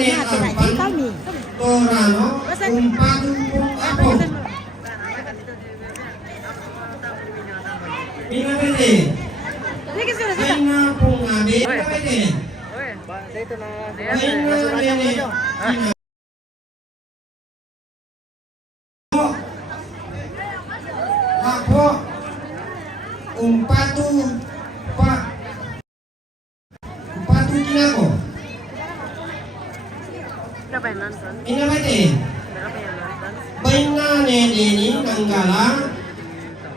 ne ampan torano umpatu apo. Ina pwede. Ina pong abi. Ina pwede. Apo umpatu pa umpatu kinako. Berapa yang nonton? Ina pwede. Berapa yang nonton? Baina ne deni nanggala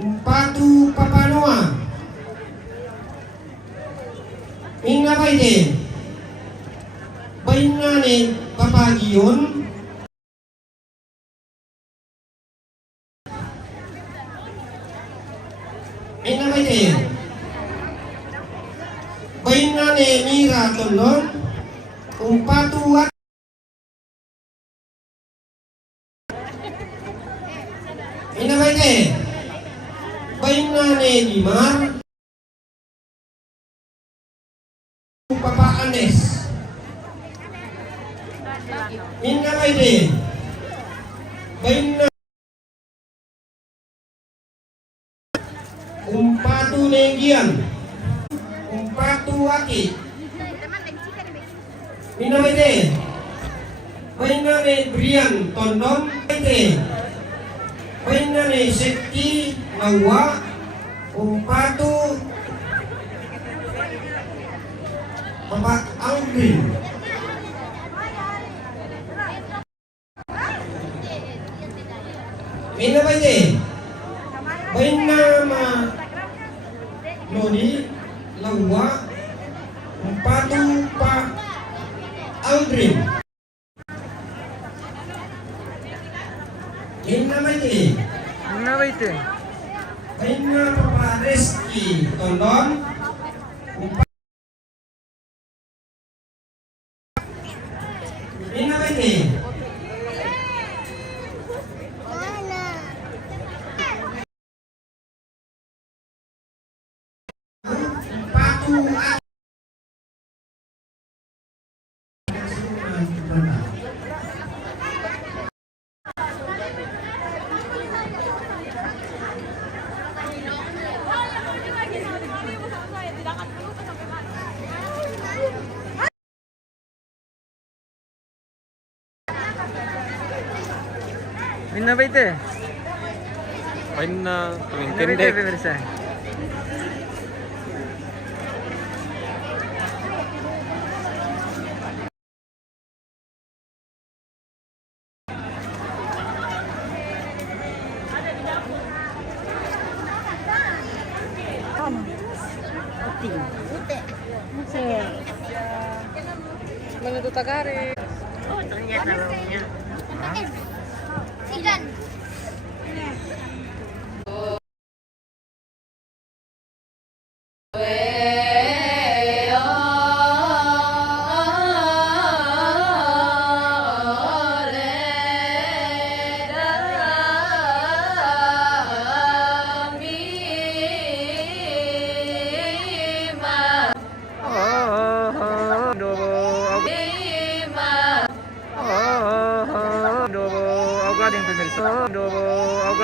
umpatu papanoa. Ina pwede. Baina ne papagiyon. Ina pwede. Baina ne mira tondon umpatu at. Ina pwede. Baina ne dimar Papa Anes. Ina pwede. Baina umpatu nenggian umpatu aki. Ina pwede. Baina ne Brian Tondon pwede. Baina ne Sekti Lawa umpatu Bapak Aldrin. Ina pwede. Baina ma Noni Lawa umpatu Pak Aldrin. Ina pwede. Berapa itu? Baina Bapak Reski Tondon Ina pwede. Umpatu Minna ba ito? Pain na tuwing Minna ba ito, tindek. Pemirsa? Mana tuh takari? Oh, ternyata baunya. Ikan.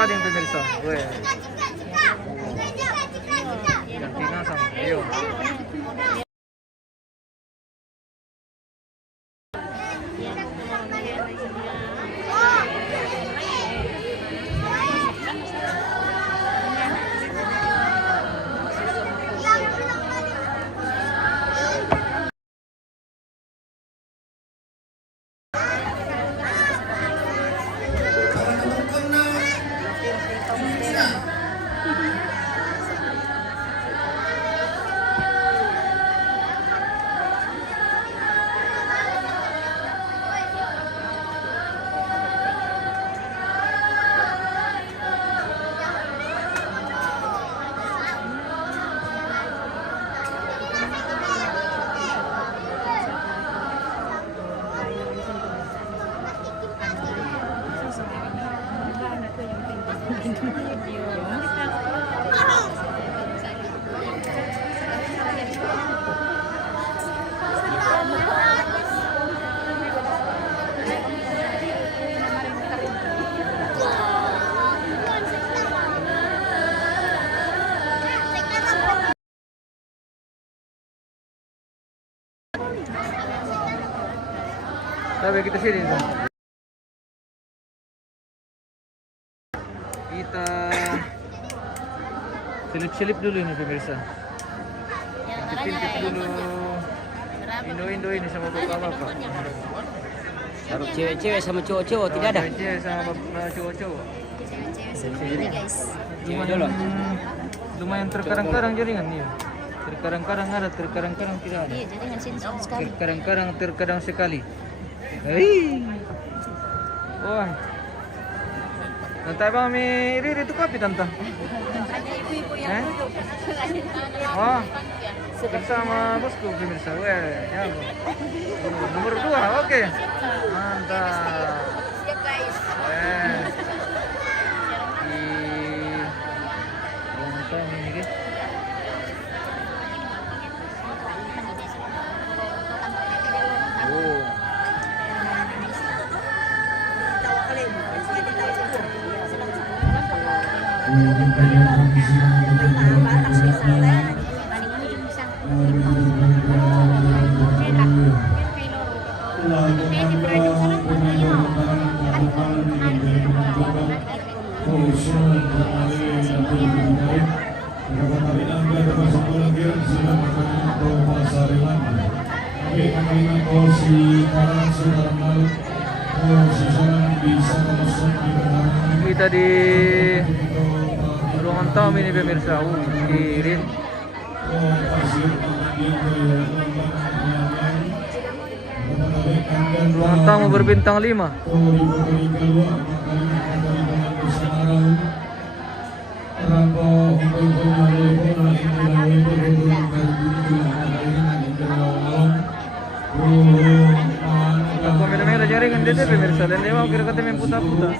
Yang pemirsa, gue ganti nasa, ayo. Tapi kita sini tuh. Kita selip-selip dulu ini pemirsa. Intip-intip dulu. Indo-Indo ini sama bapak-bapak. Taruh cewek-cewek sama cowok-cowok tidak ada. Cewek sama cowok-cowok. Cewek-cewek sama ini guys. Cewek dulu. Lumayan terkadang-kadang jaringan nih. Terkadang-kadang ada, terkadang-kadang tidak ada. Iya, jaringan sensitif sekali. Terkadang sekali. Hei. Wah. Tante bang mi riri itu kopi tante. Ada ibu-ibu yang duduk. Oh. Bersama bosku pemirsa. Weh, ya. Nomor 2, oke. Mantap. Ya guys. Di ruang tamu ini guys. Oh. Kita di ruangan tamu ini pemirsa. Kirim. Ruangan tamu berbintang 5. Aku minum jaringan dia pemirsa dan dia mau kira-kira main putar-putar.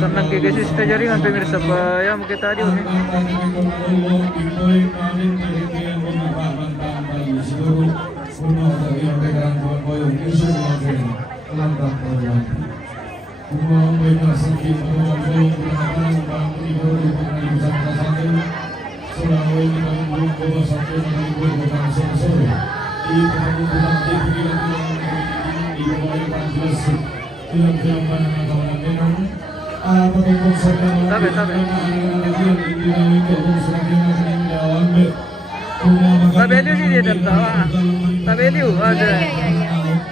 Senang guys kita jaringan pemirsa apa ya mau kita tadi oke. Tabeliu sih dia tertawa. Tabeliu ada.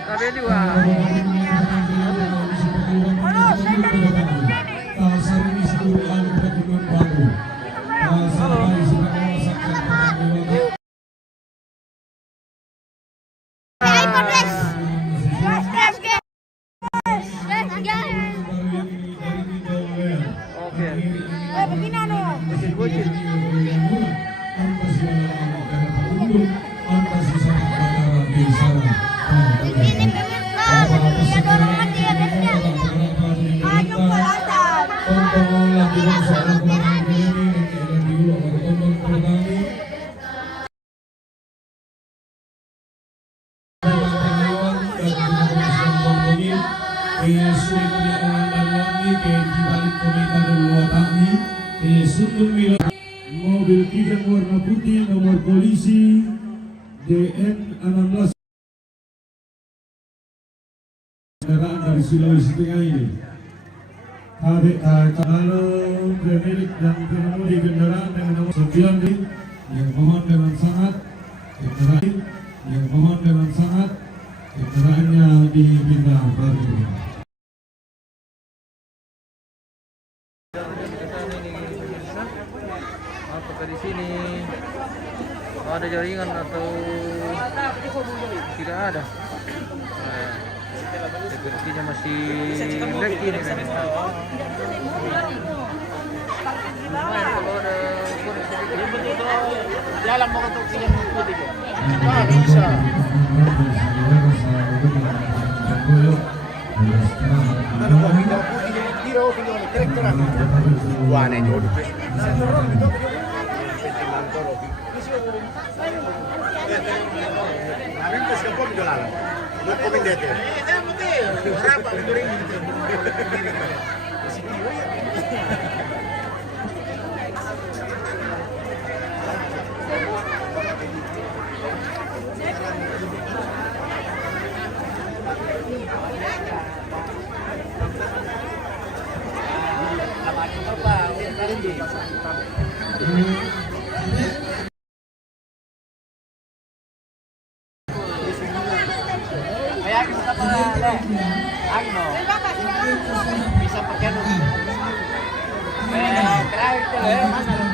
Tabeliu mobil kijang warna putih nomor polisi DN16 kendaraan dari Sulawesi Tengah ini. Kalau pemilik dan pengemudi kendaraan dengan nomor 9 yang mohon dengan sangat kendaraannya dipindah balik. Apakah di sini ada jaringan atau tidak ada? Sepertinya masih lag ini kan. Kalau ada Jalan mau untuk yang putih. Bisa pakai terakhir itu ya, mana?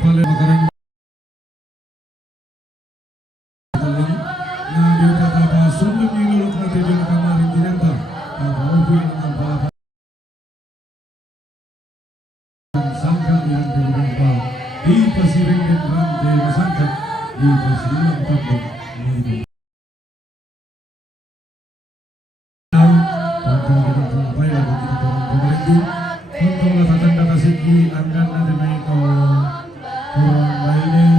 Paling makanan na di patapa sundong nilulok na tiyan kamarin tinanta upin ng papa sangka yang terlupa di pasiring dan rantai masangka di pasiring tapok Pantang kita pumpai lagu kita orang pemerintah untuk latatan data segi anggan nanti naik ke orang lainnya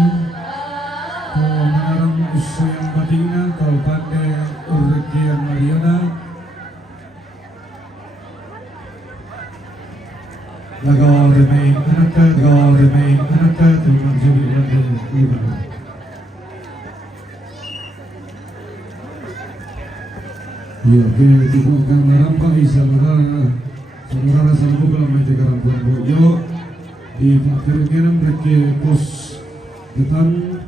ke menarang usia yang batina ke pandai urgian Mariana lagawal remain anakka tuman juri lagi ibadah ya ke tiba akan merampak saudara salbu kalau macam karampuan bojo di fakirnya mereka pos depan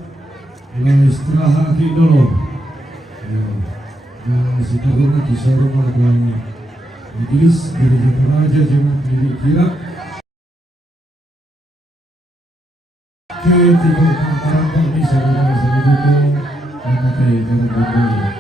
lah istirahat di dulu nah sekarang kisah rumah dengan Inggris dari Jepang Raja Jemaat Milik Kira ke tiba akan merampak di saudara salbu dan mereka karampuan bojo